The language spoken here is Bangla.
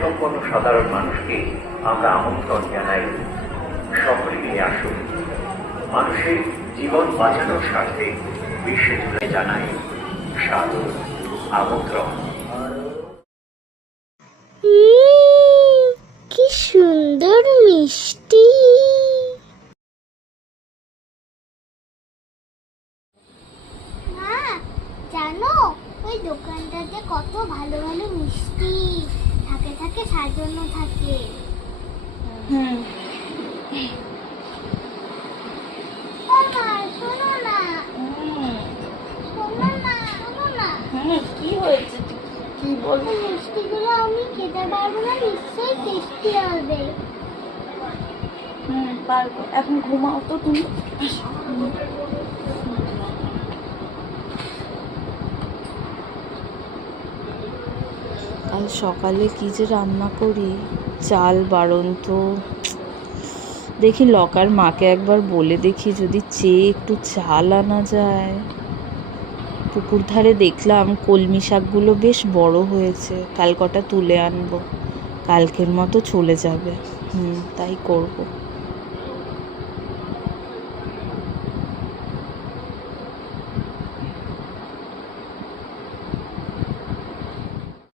সম্পন্ন সাধারণ মানুষকে আমরা আমন্ত্রণ জানাই, সকলে নিয়ে আসুন। মানুষের জীবন বাঁচানোর স্বার্থে বিশ্বে জুড়ে জানাই সাদর আমন্ত্রণ। কি সুন্দর মিষ্টি। মা, জানো ওই দোকানটাতে কত ভালো ভালো মিষ্টি থাকে থাকে সাজানো থাকে। ও মা, শোনো না, শোনো না, শোনো না। কি হয়েছে? কি বলবো? মিষ্টিগুলো আমি খেতে পারবো না, নিশ্চয়ই টেস্টি হবে। পারবো। এখন ঘুমাও তো তুমি। কাল সকালে কি যে রান্না করি, চাল বাড়ন্ত। দেখি লকার মাকে একবার বলে দেখি যদি চেয়ে একটু চাল আনা যায়। পুকুর ধারে দেখলাম কলমি শাকগুলো বেশ বড় হয়েছে, কাল কটা তুলে আনবো, কালকের মতো চলে যাবে। তাই করবো।